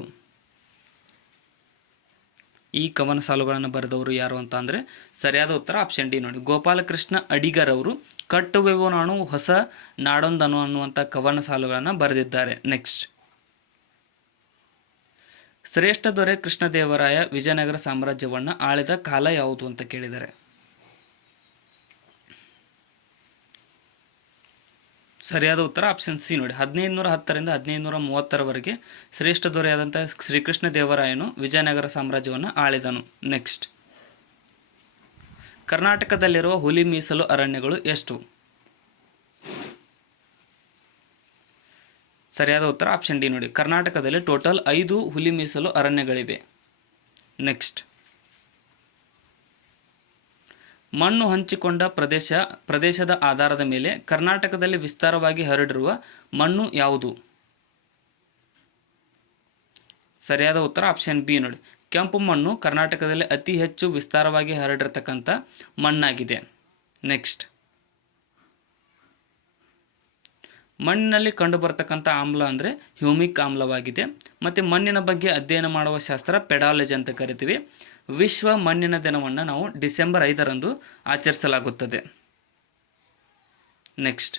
ಈ ಕವನ ಸಾಲುಗಳನ್ನು ಬರೆದವರು ಯಾರು ಅಂತ ಅಂದರೆ ಸರಿಯಾದ ಉತ್ತರ ಆಪ್ಷನ್ ಡಿ ನೋಡಿ. ಗೋಪಾಲಕೃಷ್ಣ ಅಡಿಗರ್ ಅವರು ಕಟ್ಟುವೆವು ನಾನು ಹೊಸ ನಾಡೊಂದನು ಅನ್ನುವಂಥ ಕವನ ಸಾಲುಗಳನ್ನು ಬರೆದಿದ್ದಾರೆ. ನೆಕ್ಸ್ಟ್, ಶ್ರೇಷ್ಠ ದೊರೆ ಕೃಷ್ಣದೇವರಾಯ ವಿಜಯನಗರ ಸಾಮ್ರಾಜ್ಯವನ್ನು ಆಳಿದ ಕಾಲ ಯಾವುದು ಅಂತ ಕೇಳಿದ್ದಾರೆ. ಸರಿಯಾದ ಉತ್ತರ ಆಪ್ಷನ್ ಸಿ ನೋಡಿ. 1510ರಿಂದ 1530ರವರೆಗೆ ಶ್ರೇಷ್ಠ ದೊರೆಯಾದಂಥ ಶ್ರೀಕೃಷ್ಣ ದೇವರಾಯನು ವಿಜಯನಗರ ಸಾಮ್ರಾಜ್ಯವನ್ನು ಆಳಿದನು. ನೆಕ್ಸ್ಟ್, ಕರ್ನಾಟಕದಲ್ಲಿರುವ ಹುಲಿ ಮೀಸಲು ಅರಣ್ಯಗಳು ಎಷ್ಟು? ಸರಿಯಾದ ಉತ್ತರ ಆಪ್ಷನ್ ಡಿ ನೋಡಿ. ಕರ್ನಾಟಕದಲ್ಲಿ ಟೋಟಲ್ 5 ಹುಲಿ ಮೀಸಲು ಅರಣ್ಯಗಳಿವೆ. ನೆಕ್ಸ್ಟ್, ಮಣ್ಣು ಹಂಚಿಕೊಂಡ ಪ್ರದೇಶದ ಆಧಾರದ ಮೇಲೆ ಕರ್ನಾಟಕದಲ್ಲಿ ವಿಸ್ತಾರವಾಗಿ ಹರಡಿರುವ ಮಣ್ಣು ಯಾವುದು? ಸರಿಯಾದ ಉತ್ತರ ಆಪ್ಷನ್ ಬಿ ನೋಡಿ. ಕೆಂಪು ಮಣ್ಣು ಕರ್ನಾಟಕದಲ್ಲಿ ಅತಿ ಹೆಚ್ಚು ವಿಸ್ತಾರವಾಗಿ ಹರಡಿರತಕ್ಕಂಥ ಮಣ್ಣಾಗಿದೆ. ನೆಕ್ಸ್ಟ್, ಮಣ್ಣಿನಲ್ಲಿ ಕಂಡುಬರ್ತಕ್ಕಂಥ ಆಮ್ಲ ಅಂದರೆ ಹ್ಯೂಮಿಕ್ ಆಮ್ಲವಾಗಿದೆ. ಮತ್ತು ಮಣ್ಣಿನ ಬಗ್ಗೆ ಅಧ್ಯಯನ ಮಾಡುವ ಶಾಸ್ತ್ರ ಪೆಡಾಲಜಿ ಅಂತ ಕರಿತೀವಿ. ವಿಶ್ವ ಮಣ್ಣಿನ ದಿನವನ್ನು ನಾವು ಡಿಸೆಂಬರ್ 5ರಂದು ಆಚರಿಸಲಾಗುತ್ತದೆ. ನೆಕ್ಸ್ಟ್,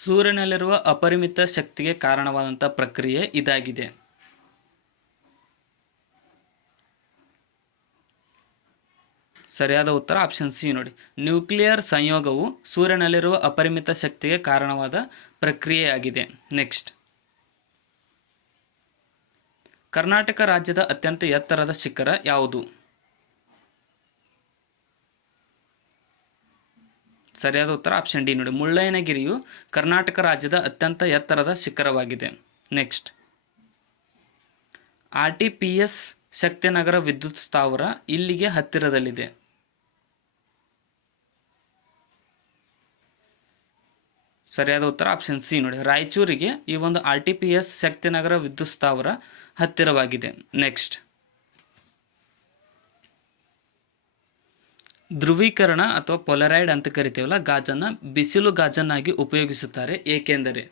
ಸೂರ್ಯನಲ್ಲಿರುವ ಅಪರಿಮಿತ ಶಕ್ತಿಗೆ ಕಾರಣವಾದಂಥ ಪ್ರಕ್ರಿಯೆ ಇದಾಗಿದೆ. ಸರಿಯಾದ ಉತ್ತರ ಆಪ್ಷನ್ ಸಿ ನೋಡಿ. ನ್ಯೂಕ್ಲಿಯರ್ ಸಂಯೋಗವು ಸೂರ್ಯನಲ್ಲಿರುವ ಅಪರಿಮಿತ ಶಕ್ತಿಗೆ ಕಾರಣವಾದ ಪ್ರಕ್ರಿಯೆಯಾಗಿದೆ. ನೆಕ್ಸ್ಟ್, ಕರ್ನಾಟಕ ರಾಜ್ಯದ ಅತ್ಯಂತ ಎತ್ತರದ ಶಿಖರ ಯಾವುದು? ಸರಿಯಾದ ಉತ್ತರ ಆಪ್ಷನ್ ಡಿ ನೋಡಿ. ಮುಳ್ಳಯ್ಯನಗಿರಿಯು ಕರ್ನಾಟಕ ರಾಜ್ಯದ ಅತ್ಯಂತ ಎತ್ತರದ ಶಿಖರವಾಗಿದೆ. ನೆಕ್ಸ್ಟ್, RTPS ಶಕ್ತಿನಗರ ವಿದ್ಯುತ್ ಸ್ಥಾವರ ಇಲ್ಲಿಗೆ ಹತ್ತಿರದಲ್ಲಿದೆ. ಸರಿಯಾದ ಉತ್ತರ ಆಪ್ಷನ್ ಸಿ ನೋಡಿ. ರಾಯಚೂರಿಗೆ ಈ ಒಂದು RTPS ಶಕ್ತಿನಗರ ವಿದ್ಯುತ್ ಸ್ಥಾವರ ಹತ್ತಿರವಾಗಿದೆ. ನೆಕ್ಸ್ಟ್, ಧ್ರುವೀಕರಣ ಅಥವಾ ಪೊಲರೈಡ್ ಅಂತ ಕರಿತೀವಲ್ಲ, ಗಾಜನ್ನು ಬಿಸಿಲು ಗಾಜನ್ನಾಗಿ ಉಪಯೋಗಿಸುತ್ತಾರೆ, ಏಕೆಂದರೆ?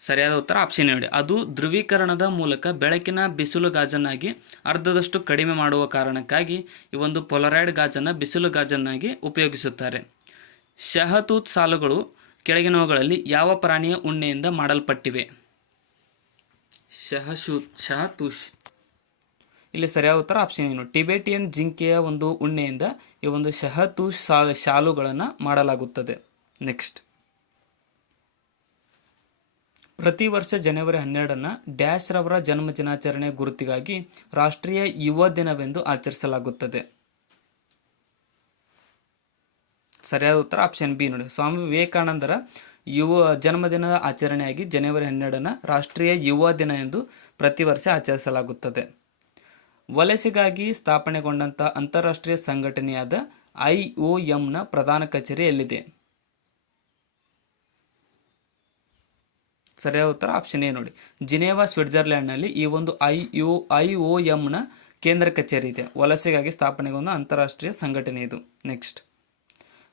ಸರಿಯಾದ ಉತ್ತರ ಆಪ್ಷನ್ ನೋಡಿ. ಅದು ಧ್ರುವೀಕರಣದ ಮೂಲಕ ಬೆಳಕಿನ ಬಿಸಿಲು ಗಾಜನ್ನಾಗಿ ಅರ್ಧದಷ್ಟು ಕಡಿಮೆ ಮಾಡುವ ಕಾರಣಕ್ಕಾಗಿ ಈ ಒಂದು ಪೊಲರೈಡ್ ಗಾಜನ್ನು ಬಿಸಿಲು ಗಾಜನ್ನಾಗಿ ಉಪಯೋಗಿಸುತ್ತಾರೆ. ಶಹತೂತ್ ಸಾಲುಗಳು ಕೆಳಗಿನವುಗಳಲ್ಲಿ ಯಾವ ಪ್ರಾಣಿಯ ಉಣ್ಣೆಯಿಂದ ಮಾಡಲ್ಪಟ್ಟಿವೆ? ಶಹತೂಷ್. ಇಲ್ಲಿ ಸರಿಯಾದ ಉತ್ತರ ಆಪ್ಷನ್ ಏನು, ಟಿಬೆಟಿಯನ್ ಜಿಂಕೆಯ ಒಂದು ಉಣ್ಣೆಯಿಂದ ಈ ಒಂದು ಶಹತೂಷ್ ಶಾಲುಗಳನ್ನು ಮಾಡಲಾಗುತ್ತದೆ. ನೆಕ್ಸ್ಟ್, ಪ್ರತಿ ವರ್ಷ ಜನವರಿ 12 ಡ್ಯಾಶ್ ರವರ ಜನ್ಮ ದಿನಾಚರಣೆ ಗುರುತಿಗಾಗಿ ರಾಷ್ಟ್ರೀಯ ಯುವ ದಿನವೆಂದು ಆಚರಿಸಲಾಗುತ್ತದೆ. ಸರಿಯಾದ ಉತ್ತರ ಆಪ್ಷನ್ ಬಿ ನೋಡಿ. ಸ್ವಾಮಿ ವಿವೇಕಾನಂದರ ಜನ್ಮದಿನದ ಆಚರಣೆಯಾಗಿ ಜನವರಿ 12 ರಾಷ್ಟ್ರೀಯ ಯುವ ದಿನ ಎಂದು ಪ್ರತಿ ವರ್ಷ ಆಚರಿಸಲಾಗುತ್ತದೆ. ವಲಸೆಗಾಗಿ ಸ್ಥಾಪನೆಗೊಂಡಂಥ ಅಂತಾರಾಷ್ಟ್ರೀಯ ಸಂಘಟನೆಯಾದ IOMನ ಪ್ರಧಾನ ಕಚೇರಿ ಎಲ್ಲಿದೆ? ಸರಿಯಾದ ಉತ್ತರ ಆಪ್ಷನ್ ಎ ನೋಡಿ. ಜಿನೇವಾ ಸ್ವಿಟ್ಜರ್ಲ್ಯಾಂಡ್ನಲ್ಲಿ ಈ ಒಂದು IOMನ ಕೇಂದ್ರ ಕಚೇರಿ ಇದೆ. ವಲಸೆಗಾಗಿ ಸ್ಥಾಪನೆಗೊಂಡ ಅಂತಾರಾಷ್ಟ್ರೀಯ ಸಂಘಟನೆ ಇದು. ನೆಕ್ಸ್ಟ್,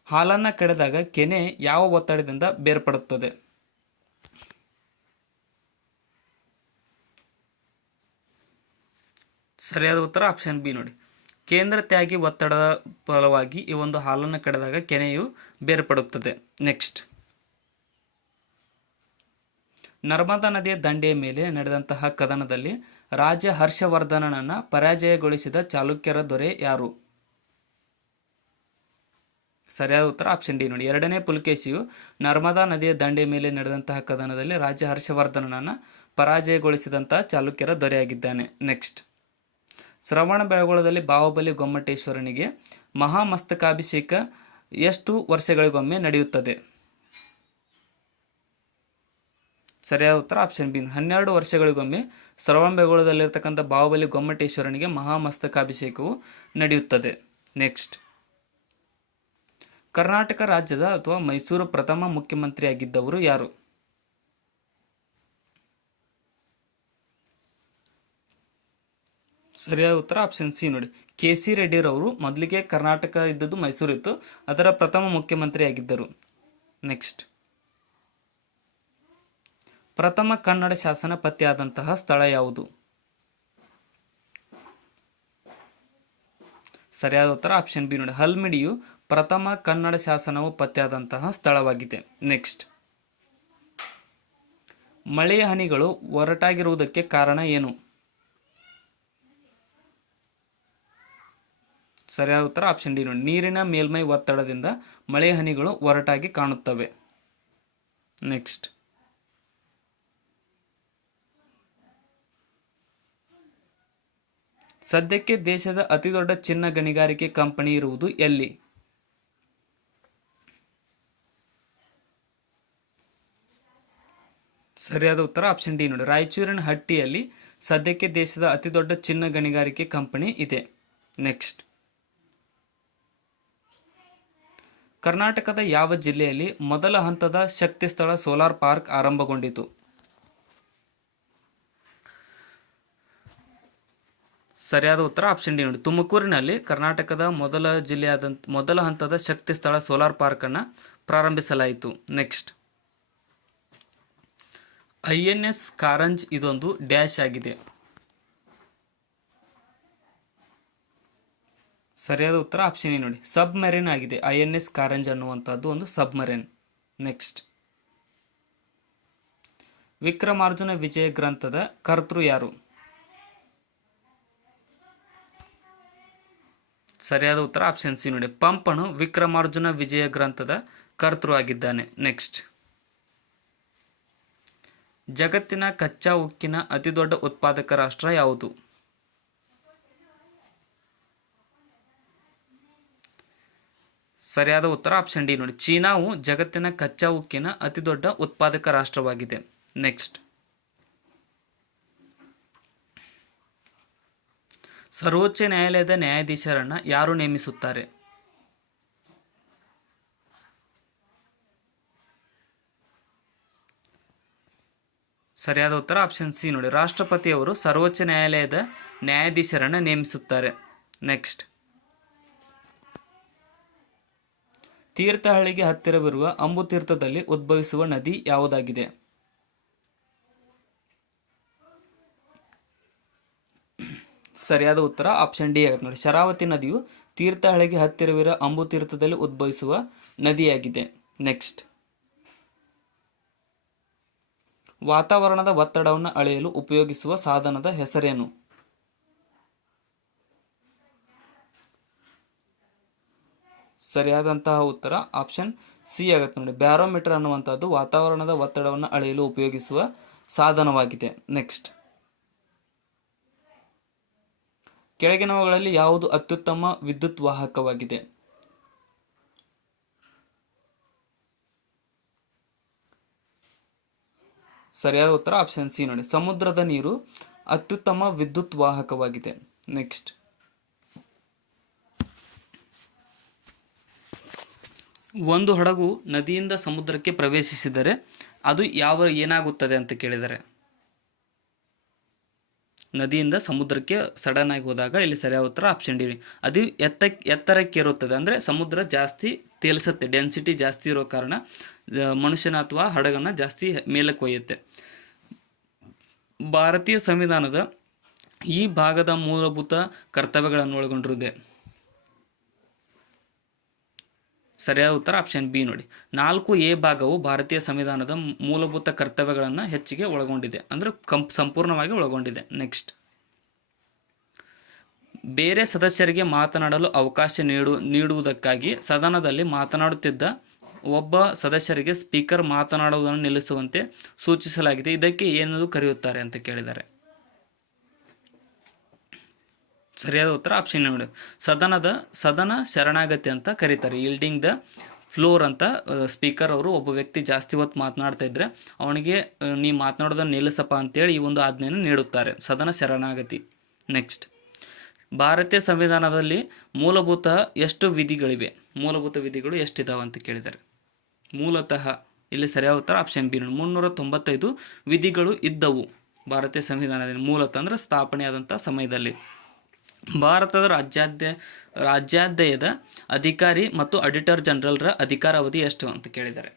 ಹಾಲನ್ನು ಕಡೆದಾಗ ಕೆನೆ ಯಾವ ಒತ್ತಡದಿಂದ ಬೇರ್ಪಡುತ್ತದೆ? ಸರಿಯಾದ ಉತ್ತರ ಆಪ್ಷನ್ ಬಿ ನೋಡಿ. ಕೇಂದ್ರ ತ್ಯಾಗಿ ಒತ್ತಡದ ಫಲವಾಗಿ ಈ ಒಂದು ಹಾಲನ್ನು ಕಡೆದಾಗ ಕೆನೆಯು ಬೇರ್ಪಡುತ್ತದೆ. ನೆಕ್ಸ್ಟ್, ನರ್ಮದಾ ನದಿಯ ದಂಡೆಯ ಮೇಲೆ ನಡೆದಂತಹ ಕದನದಲ್ಲಿ ರಾಜ ಹರ್ಷವರ್ಧನನನ್ನು ಪರಾಜಯಗೊಳಿಸಿದ ಚಾಲುಕ್ಯರ ದೊರೆ ಯಾರು? ಸರಿಯಾದ ಉತ್ತರ ಆಪ್ಷನ್ ಡಿ ನೋಡಿ. 2ನೇ ಪುಲಕೇಶಿಯು ನರ್ಮದಾ ನದಿಯ ದಂಡೆಯ ಮೇಲೆ ನಡೆದಂತಹ ಕದನದಲ್ಲಿ ರಾಜ ಹರ್ಷವರ್ಧನನನ್ನು ಪರಾಜಯಗೊಳಿಸಿದಂತಹ ಚಾಲುಕ್ಯರ ದೊರೆಯಾಗಿದ್ದಾನೆ. ನೆಕ್ಸ್ಟ್, ಶ್ರವಣ ಬೆಳಗೊಳದಲ್ಲಿ ಬಾಹುಬಲಿ ಗೊಮ್ಮಟೇಶ್ವರನಿಗೆ ಮಹಾಮಸ್ತಕಾಭಿಷೇಕ ಎಷ್ಟು ವರ್ಷಗಳಿಗೊಮ್ಮೆ ನಡೆಯುತ್ತದೆ? ಸರಿಯಾದ ಉತ್ತರ ಆಪ್ಷನ್ ಬಿ 12 ವರ್ಷಗಳಿಗೊಮ್ಮೆ ಶ್ರವಣ ಬೆಳಗೊಳದಲ್ಲಿರ್ತಕ್ಕಂಥ ಬಾಹುಬಲಿ ಗೊಮ್ಮಟೇಶ್ವರನಿಗೆ ಮಹಾಮಸ್ತಕಾಭಿಷೇಕವು ನಡೆಯುತ್ತದೆ. ನೆಕ್ಸ್ಟ್, ಕರ್ನಾಟಕ ರಾಜ್ಯದ ಅಥವಾ ಮೈಸೂರು ಪ್ರಥಮ ಮುಖ್ಯಮಂತ್ರಿಯಾಗಿದ್ದವರು ಯಾರು? ಸರಿಯಾದ ಉತ್ತರ ಆಪ್ಷನ್ ಸಿ ನೋಡಿ. KC ರೆಡ್ಡಿರವರು ಮೊದಲಿಗೆ ಕರ್ನಾಟಕ ಇದ್ದದ್ದು ಮೈಸೂರು ಇತ್ತು, ಅದರ ಪ್ರಥಮ ಮುಖ್ಯಮಂತ್ರಿಯಾಗಿದ್ದರು. ನೆಕ್ಸ್ಟ್, ಪ್ರಥಮ ಕನ್ನಡ ಶಾಸನ ಪತ್ತೆಯಾದಂತಹ ಸ್ಥಳ ಯಾವುದು? ಸರಿಯಾದ ಉತ್ತರ ಆಪ್ಷನ್ ಬಿ ನೋಡಿ. ಹಲ್ಮಿಡಿಯು ಪ್ರಥಮ ಕನ್ನಡ ಶಾಸನವು ಪತ್ತೆಯಾದಂತಹ ಸ್ಥಳವಾಗಿದೆ. ನೆಕ್ಸ್ಟ್, ಮಳೆಯ ಹನಿಗಳು ಒರಟಾಗಿರುವುದಕ್ಕೆ ಕಾರಣ ಏನು? ಸರಿಯಾದ ಉತ್ತರ ಆಪ್ಷನ್ ಡಿ ನೋಡಿ. ನೀರಿನ ಮೇಲ್ಮೈ ಒತ್ತಡದಿಂದ ಮಳೆಯ ಹನಿಗಳು ಒರಟಾಗಿ ಕಾಣುತ್ತವೆ. ನೆಕ್ಸ್ಟ್, ಸದ್ಯಕ್ಕೆ ದೇಶದ ಅತಿದೊಡ್ಡ ಚಿನ್ನ ಗಣಿಗಾರಿಕೆ ಕಂಪನಿ ಇರುವುದು ಎಲ್ಲಿ? ಸರಿಯಾದ ಉತ್ತರ ಆಪ್ಷನ್ ಡಿ ನೋಡಿ, ರಾಯಚೂರಿನ ಹಟ್ಟಿಯಲ್ಲಿ ಸದ್ಯಕ್ಕೆ ದೇಶದ ಅತಿದೊಡ್ಡ ಚಿನ್ನ ಗಣಿಗಾರಿಕೆ ಕಂಪನಿ ಇದೆ. ನೆಕ್ಸ್ಟ್, ಕರ್ನಾಟಕದ ಯಾವ ಜಿಲ್ಲೆಯಲ್ಲಿ ಮೊದಲ ಹಂತದ ಶಕ್ತಿ ಸ್ಥಳ ಸೋಲಾರ್ ಪಾರ್ಕ್ ಆರಂಭಗೊಂಡಿತು? ಸರಿಯಾದ ಉತ್ತರ ಆಪ್ಷನ್ ಡಿ ನೋಡಿ, ತುಮಕೂರಿನಲ್ಲಿ ಕರ್ನಾಟಕದ ಮೊದಲ ಹಂತದ ಶಕ್ತಿ ಸ್ಥಳ ಸೋಲಾರ್ ಪಾರ್ಕ್ ಅನ್ನು ಪ್ರಾರಂಭಿಸಲಾಯಿತು. ನೆಕ್ಸ್ಟ್, INS ಕಾರಂಜ್ ಇದೊಂದು ಡ್ಯಾಶ್ ಆಗಿದೆ. ಸರಿಯಾದ ಉತ್ತರ ಆಪ್ಷನ್ ಎ ನೋಡಿ, ಸಬ್ಮರೀನ್ ಆಗಿದೆ. INS ಕಾರಂಜ್ ಅನ್ನುವಂಥದ್ದು ಒಂದು ಸಬ್ಮರೀನ್. ನೆಕ್ಸ್ಟ್, ವಿಕ್ರಮಾರ್ಜುನ ವಿಜಯ ಗ್ರಂಥದ ಕರ್ತೃ ಯಾರು? ಸರಿಯಾದ ಉತ್ತರ ಆಪ್ಷನ್ ಸಿ ನೋಡಿ, ಪಂಪನು ವಿಕ್ರಮಾರ್ಜುನ ವಿಜಯ ಗ್ರಂಥದ ಕರ್ತೃ ಆಗಿದ್ದಾನೆ. ನೆಕ್ಸ್ಟ್, ಜಗತ್ತಿನ ಕಚ್ಚಾ ಉಕ್ಕಿನ ಅತಿದೊಡ್ಡ ಉತ್ಪಾದಕ ರಾಷ್ಟ್ರ ಯಾವುದು? ಸರಿಯಾದ ಉತ್ತರ ಆಪ್ಷನ್ ಡಿ ನೋಡಿ, ಚೀನಾವು ಜಗತ್ತಿನ ಕಚ್ಚಾ ಉಕ್ಕಿನ ಅತಿದೊಡ್ಡ ಉತ್ಪಾದಕ ರಾಷ್ಟ್ರವಾಗಿದೆ. ನೆಕ್ಸ್ಟ್, ಸರ್ವೋಚ್ಚ ನ್ಯಾಯಾಲಯದ ನ್ಯಾಯಾಧೀಶರನ್ನ ಯಾರು ನೇಮಿಸುತ್ತಾರೆ? ಸರಿಯಾದ ಉತ್ತರ ಆಪ್ಷನ್ ಸಿ ನೋಡಿ, ರಾಷ್ಟ್ರಪತಿಯವರು ಸರ್ವೋಚ್ಚ ನ್ಯಾಯಾಲಯದ ನ್ಯಾಯಾಧೀಶರನ್ನು ನೇಮಿಸುತ್ತಾರೆ. ನೆಕ್ಸ್ಟ್, ತೀರ್ಥಹಳ್ಳಿಗೆ ಹತ್ತಿರವಿರುವ ಅಂಬುತೀರ್ಥದಲ್ಲಿ ಉದ್ಭವಿಸುವ ನದಿ ಯಾವುದಾಗಿದೆ? ಸರಿಯಾದ ಉತ್ತರ ಆಪ್ಷನ್ ಡಿ ಆಗುತ್ತೆ ನೋಡಿ, ಶರಾವತಿ ನದಿಯು ತೀರ್ಥಹಳ್ಳಿಗೆ ಹತ್ತಿರವಿರುವ ಅಂಬುತೀರ್ಥದಲ್ಲಿ ಉದ್ಭವಿಸುವ ನದಿಯಾಗಿದೆ. ನೆಕ್ಸ್ಟ್, ವಾತಾವರಣದ ಒತ್ತಡವನ್ನು ಅಳೆಯಲು ಉಪಯೋಗಿಸುವ ಸಾಧನದ ಹೆಸರೇನು? ಸರಿಯಾದಂತಹ ಉತ್ತರ ಆಪ್ಷನ್ ಸಿ ಆಗುತ್ತೆ ನೋಡಿ, ಬ್ಯಾರೋಮೀಟರ್ ಅನ್ನುವಂಥದ್ದು ವಾತಾವರಣದ ಒತ್ತಡವನ್ನು ಅಳೆಯಲು ಉಪಯೋಗಿಸುವ ಸಾಧನವಾಗಿದೆ. ನೆಕ್ಸ್ಟ್, ಕೆಳಗಿನವುಗಳಲ್ಲಿ ಯಾವುದು ಅತ್ಯುತ್ತಮ ವಿದ್ಯುತ್ ವಾಹಕವಾಗಿದೆ? ಸರಿಯಾದ ಉತ್ತರ ಆಪ್ಷನ್ ಸಿ ನೋಡಿ, ಸಮುದ್ರದ ನೀರು ಅತ್ಯುತ್ತಮ ವಿದ್ಯುತ್ ವಾಹಕವಾಗಿದೆ. ನೆಕ್ಸ್ಟ್, ಒಂದು ಹಡಗು ನದಿಯಿಂದ ಸಮುದ್ರಕ್ಕೆ ಪ್ರವೇಶಿಸಿದರೆ ಅದು ಏನಾಗುತ್ತದೆ ಅಂತ ಕೇಳಿದರೆ, ನದಿಯಿಂದ ಸಮುದ್ರಕ್ಕೆ ಸಡನ್ ಆಗಿ ಹೋದಾಗ ಇಲ್ಲಿ ಸರಿಯಾದ ಉತ್ತರ ಆಪ್ಷನ್ ಡಿ, ಅದು ಎತ್ತರಕ್ಕೆ ಇರುತ್ತದೆ. ಅಂದರೆ ಸಮುದ್ರ ಜಾಸ್ತಿ ತೇಲಿಸುತ್ತೆ, ಡೆನ್ಸಿಟಿ ಜಾಸ್ತಿ ಇರೋ ಕಾರಣ ಮನುಷ್ಯನ ಅಥವಾ ಹಡಗನ್ನು ಜಾಸ್ತಿ ಮೇಲಕ್ಕೆ ಒಯ್ಯುತ್ತೆ. ಭಾರತೀಯ ಸಂವಿಧಾನದ ಈ ಭಾಗದ ಮೂಲಭೂತ ಕರ್ತವ್ಯಗಳನ್ನು ಒಳಗೊಂಡಿರುತ್ತದೆ. ಸರಿಯಾದ ಉತ್ತರ ಆಪ್ಷನ್ ಬಿ ನೋಡಿ, 4A ಭಾಗವು ಭಾರತೀಯ ಸಂವಿಧಾನದ ಮೂಲಭೂತ ಕರ್ತವ್ಯಗಳನ್ನು ಹೆಚ್ಚಿಗೆ ಒಳಗೊಂಡಿದೆ, ಅಂದರೆ ಸಂಪೂರ್ಣವಾಗಿ ಒಳಗೊಂಡಿದೆ. ನೆಕ್ಸ್ಟ್, ಬೇರೆ ಸದಸ್ಯರಿಗೆ ಮಾತನಾಡಲು ಅವಕಾಶ ನೀಡುವುದಕ್ಕಾಗಿ ಸದನದಲ್ಲಿ ಮಾತನಾಡುತ್ತಿದ್ದ ಒಬ್ಬ ಸದಸ್ಯರಿಗೆ ಸ್ಪೀಕರ್ ಮಾತನಾಡುವುದನ್ನು ನಿಲ್ಲಿಸುವಂತೆ ಸೂಚಿಸಲಾಗಿದೆ. ಇದಕ್ಕೆ ಏನೆಂದು ಕರೆಯುತ್ತಾರೆ ಅಂತ ಕೇಳಿದ್ದಾರೆ. ಸರಿಯಾದ ಉತ್ತರ ಆಪ್ಷನ್ ನೋಡಿ, ಸದನ ಶರಣಾಗತಿ ಅಂತ ಕರೀತಾರೆ. ಈಲ್ಡಿಂಗ್ ದ ಫ್ಲೋರ್ ಅಂತ ಸ್ಪೀಕರ್ ಅವರು ಒಬ್ಬ ವ್ಯಕ್ತಿ ಜಾಸ್ತಿ ಹೊತ್ತು ಮಾತನಾಡ್ತಾ ಇದ್ರೆ ಅವನಿಗೆ ನೀ ಮಾತನಾಡೋದನ್ನು ನಿಲ್ಲಿಸಪ್ಪ ಅಂತೇಳಿ ಈ ಒಂದು ಆಜ್ಞೆಯನ್ನು ನೀಡುತ್ತಾರೆ, ಸದನ ಶರಣಾಗತಿ. ನೆಕ್ಸ್ಟ್, ಭಾರತೀಯ ಸಂವಿಧಾನದಲ್ಲಿ ಮೂಲಭೂತ ಎಷ್ಟು ವಿಧಿಗಳಿವೆ? ಮೂಲಭೂತ ವಿಧಿಗಳು ಎಷ್ಟಿದಾವೆ ಅಂತ ಕೇಳಿದ್ದಾರೆ. ಮೂಲತಃ ಇಲ್ಲಿ ಸರಿಯಾದ ಉತ್ತರ ಆಪ್ಷನ್ ಬಿ ನೋಡಿ, 395 ವಿಧಿಗಳು ಇದ್ದವು ಭಾರತೀಯ ಸಂವಿಧಾನದಲ್ಲಿ. ಮೂಲತಃ ಅಂದರೆ ಸ್ಥಾಪನೆಯಾದಂಥ ಸಮಯದಲ್ಲಿ. ಭಾರತದ ರಾಜ್ಯಾಧ್ಯಯದ ಅಧಿಕಾರಿ ಮತ್ತು ಆಡಿಟರ್ ಜನರಲ್ರ ಅಧಿಕಾರಾವಧಿ ಎಷ್ಟು ಅಂತ ಕೇಳಿದ್ದಾರೆ.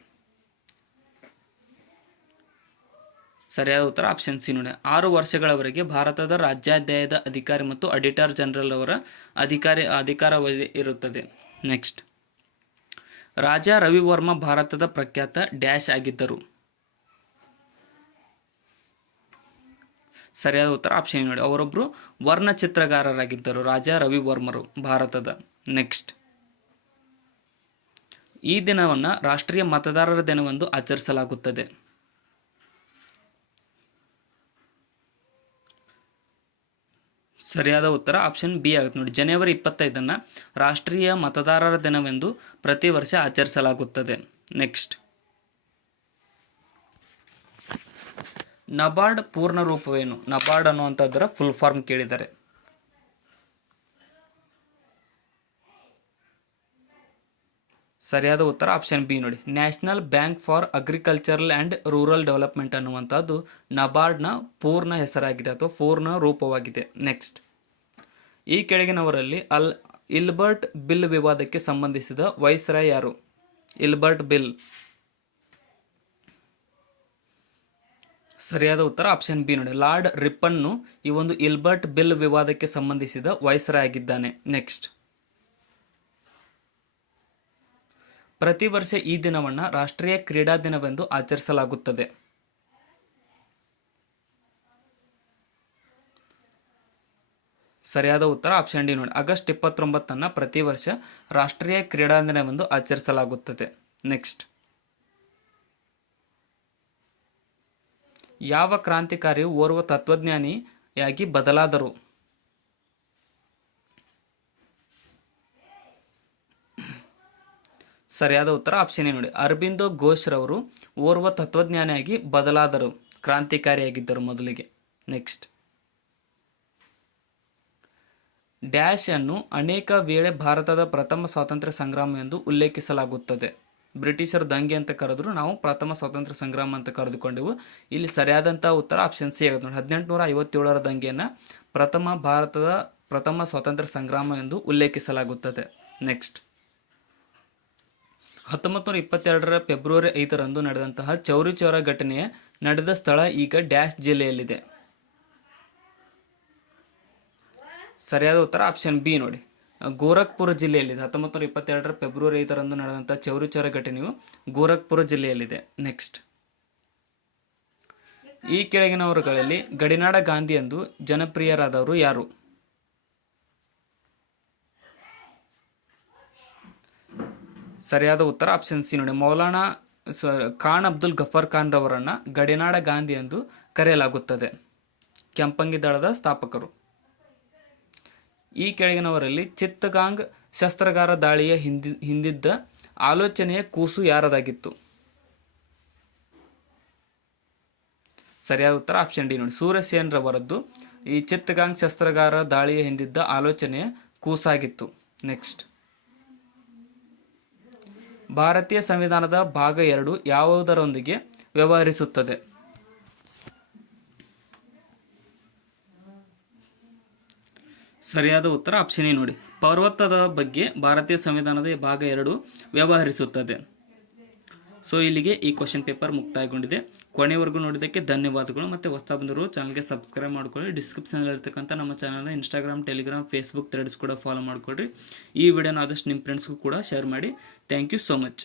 ಸರಿಯಾದ ಉತ್ತರ ಆಪ್ಷನ್ ಸಿ ನೋಡಿ, 6 ವರ್ಷಗಳವರೆಗೆ ಭಾರತದ ರಾಜ್ಯಾಧ್ಯಯದ ಅಧಿಕಾರಿ ಮತ್ತು ಆಡಿಟರ್ ಜನರಲ್ ಅವರ ಅಧಿಕಾರಾವಧಿ ಇರುತ್ತದೆ. ನೆಕ್ಸ್ಟ್, ರಾಜ ರವಿವರ್ಮ ಭಾರತದ ಪ್ರಖ್ಯಾತ ಡ್ಯಾಶ್ ಆಗಿದ್ದರು. ಸರಿಯಾದ ಉತ್ತರ ಆಪ್ಷನ್ ನೋಡಿ, ಅವರೊಬ್ಬರು ವರ್ಣಚಿತ್ರಗಾರರಾಗಿದ್ದರು ರಾಜ ರವಿವರ್ಮರು ಭಾರತದ. ನೆಕ್ಸ್ಟ್, ಈ ದಿನವನ್ನು ರಾಷ್ಟ್ರೀಯ ಮತದಾರರ ದಿನವೆಂದು ಆಚರಿಸಲಾಗುತ್ತದೆ. ಸರಿಯಾದ ಉತ್ತರ ಆಪ್ಷನ್ ಬಿ ಆಗುತ್ತೆ ನೋಡಿ. ಜನವರಿ 25 ರಾಷ್ಟ್ರೀಯ ಮತದಾರರ ದಿನವೆಂದು ಪ್ರತಿ ವರ್ಷ ಆಚರಿಸಲಾಗುತ್ತದೆ. ನೆಕ್ಸ್ಟ್, ನಬಾರ್ಡ್ ಪೂರ್ಣ ರೂಪವೇನು? ನಬಾರ್ಡ್ ಅನ್ನುವಂಥದ್ದರ ಫುಲ್ ಫಾರ್ಮ್ ಕೇಳಿದ್ದಾರೆ. ಸರಿಯಾದ ಉತ್ತರ ಆಪ್ಷನ್ ಬಿ ನೋಡಿ. National bank for agricultural and rural development ಅನ್ನುವಂಥದ್ದು ನಬಾರ್ಡ್ನ ಪೂರ್ಣ ಹೆಸರಾಗಿದೆ ಅಥವಾ ಪೂರ್ಣ ರೂಪವಾಗಿದೆ. ನೆಕ್ಸ್ಟ್, ಈ ಕೆಳಗಿನವರಲ್ಲಿ ಇಲ್ಬರ್ಟ್ ಬಿಲ್ ವಿವಾದಕ್ಕೆ ಸಂಬಂಧಿಸಿದ ವೈಸ್ರಾಯ್ ಯಾರು? Ilbert bill. ಸರಿಯಾದ ಉತ್ತರ ಆಪ್ಷನ್ ಬಿ ನೋಡಿ. ಲಾರ್ಡ್ ರಿಪ್ಪನ್ನು ಈ ಒಂದು ಇಲ್ಬರ್ಟ್ ಬಿಲ್ ವಿವಾದಕ್ಕೆ ಸಂಬಂಧಿಸಿದ ವೈಸ್ರಾಯ್ ಆಗಿದ್ದಾನೆ. ನೆಕ್ಸ್ಟ್, ಪ್ರತಿ ವರ್ಷ ಈ ದಿನವನ್ನು ರಾಷ್ಟ್ರೀಯ ಕ್ರೀಡಾ ದಿನವೆಂದು ಆಚರಿಸಲಾಗುತ್ತದೆ. ಸರಿಯಾದ ಉತ್ತರ ಆಪ್ಷನ್ ಡಿ ನೋಡಿ. ಆಗಸ್ಟ್ 29 ಪ್ರತಿ ವರ್ಷ ರಾಷ್ಟ್ರೀಯ ಕ್ರೀಡಾ ದಿನವೆಂದು ಆಚರಿಸಲಾಗುತ್ತದೆ. ನೆಕ್ಸ್ಟ್, ಯಾವ ಕ್ರಾಂತಿಕಾರಿಯು ಓರ್ವ ತತ್ವಜ್ಞಾನಿಯಾಗಿ ಬದಲಾದರು? ಸರಿಯಾದ ಉತ್ತರ ಆಪ್ಷನ್ ಎ ನೋಡಿ. ಅರಬಿಂದೋ ಘೋಷ್ ರವರು ಓರ್ವ ತತ್ವಜ್ಞಾನಿಯಾಗಿ ಬದಲಾದರು, ಕ್ರಾಂತಿಕಾರಿಯಾಗಿದ್ದರು ಮೊದಲಿಗೆ. ನೆಕ್ಸ್ಟ್, ಡ್ಯಾಶ್ ಅನ್ನು ಅನೇಕ ವೇಳೆ ಭಾರತದ ಪ್ರಥಮ ಸ್ವಾತಂತ್ರ್ಯ ಸಂಗ್ರಾಮ ಎಂದು ಉಲ್ಲೇಖಿಸಲಾಗುತ್ತದೆ. ಬ್ರಿಟಿಷರು ದಂಗೆ ಅಂತ ಕರೆದ್ರು, ನಾವು ಪ್ರಥಮ ಸ್ವಾತಂತ್ರ್ಯ ಸಂಗ್ರಾಮ ಅಂತ ಕರೆದುಕೊಂಡೆವು. ಇಲ್ಲಿ ಸರಿಯಾದಂಥ ಉತ್ತರ ಆಪ್ಷನ್ ಸಿ ಆಗುತ್ತೆ ನೋಡಿ. 1857 ದಂಗೆಯನ್ನು ಭಾರತದ ಪ್ರಥಮ ಸ್ವಾತಂತ್ರ್ಯ ಸಂಗ್ರಾಮ ಎಂದು ಉಲ್ಲೇಖಿಸಲಾಗುತ್ತದೆ. ನೆಕ್ಸ್ಟ್, 1922 ಫೆಬ್ರವರಿ 5 ನಡೆದಂತಹ ಚೌರಿ ಚೌರ ಘಟನೆಯ ನಡೆದ ಸ್ಥಳ ಈಗ ಡ್ಯಾಶ್ ಜಿಲ್ಲೆಯಲ್ಲಿದೆ. ಸರಿಯಾದ ಉತ್ತರ ಆಪ್ಷನ್ ಬಿ ನೋಡಿ. ಗೋರಖ್ಪುರ ಜಿಲ್ಲೆಯಲ್ಲಿದೆ. 1922 ಫೆಬ್ರವರಿ 5 ನಡೆದಂತಹ ಚೌರಿ ಚೌರ ಘಟನೆಯು ಗೋರಖ್ಪುರ ಜಿಲ್ಲೆಯಲ್ಲಿದೆ. ನೆಕ್ಸ್ಟ್, ಈ ಕೆಳಗಿನವರುಗಳಲ್ಲಿ ಗಡಿನಾಡ ಗಾಂಧಿ ಎಂದು ಜನಪ್ರಿಯರಾದವರು ಯಾರು? ಸರಿಯಾದ ಉತ್ತರ ಆಪ್ಷನ್ ಸಿ ನೋಡಿ. ಮೌಲಾನಾ ಖಾನ್ ಅಬ್ದುಲ್ ಗಫರ್ ಖಾನ್ ರವರನ್ನು ಗಡಿನಾಡ ಗಾಂಧಿ ಎಂದು ಕರೆಯಲಾಗುತ್ತದೆ. ಕೆಂಪಂಗಿ ದಳದ ಸ್ಥಾಪಕರು. ಈ ಕೆಳಗಿನವರಲ್ಲಿ ಚಿತ್ತಗಾಂಗ್ ಶಸ್ತ್ರಾಗಾರ ದಾಳಿಯ ಹಿಂದಿದ್ದ ಆಲೋಚನೆಯ ಕೂಸು ಯಾರದಾಗಿತ್ತು? ಸರಿಯಾದ ಉತ್ತರ ಆಪ್ಷನ್ ಡಿ ನೋಡಿ. ಸೂರ್ಯಸೇನ್ ರವರದ್ದು ಈ ಚಿತ್ತಗಾಂಗ್ ಶಸ್ತ್ರಾಗಾರ ದಾಳಿಯ ಹಿಂದಿದ್ದ ಆಲೋಚನೆಯ ಕೂಸಾಗಿತ್ತು. ನೆಕ್ಸ್ಟ್, ಭಾರತೀಯ ಸಂವಿಧಾನದ ಭಾಗ 2 ಯಾವುದರೊಂದಿಗೆ ವ್ಯವಹರಿಸುತ್ತದೆ? ಸರಿಯಾದ ಉತ್ತರ ಆಪ್ಷನ್ ಎ ನೋಡಿ. ಪರ್ವತದ ಬಗ್ಗೆ ಭಾರತೀಯ ಸಂವಿಧಾನದ ಭಾಗ 2 ವ್ಯವಹರಿಸುತ್ತದೆ. ಸೊ ಇಲ್ಲಿಗೆ ಈ ಕ್ವಶನ್ ಪೇಪರ್ ಮುಕ್ತಾಯಗೊಂಡಿದೆ. ಕೊನೆವರೆಗೂ ನೋಡಿದ್ದಕ್ಕೆ ಧನ್ಯವಾದಗಳು. ಮತ್ತು ಹೊಸ ಬಂದರು ಚಾನಲ್ಗೆ ಸಬ್ಸ್ಕ್ರೈಬ್ ಮಾಡ್ಕೊಳ್ಳಿ. ಡಿಸ್ಕ್ರಿಪ್ಷನಲ್ಲಿ ಇರ್ತಕ್ಕಂಥ ನಮ್ಮ ಚಾನಲ್ನ ಇನ್ಸ್ಟಾಗ್ರಾಮ್, ಟೆಲಿಗ್ರಾಮ್, ಫೇಸ್ಬುಕ್ ಥ್ರೆಡ್ಸ್ ಕೂಡ ಫಾಲೋ ಮಾಡ್ಕೊಳ್ರಿ. ಈ ವಿಡಿಯೋನ ಆದಷ್ಟು ನಿಮ್ಮ ಫ್ರೆಂಡ್ಸ್ಗೂ ಕೂಡ ಶೇರ್ ಮಾಡಿ. Thank you so much.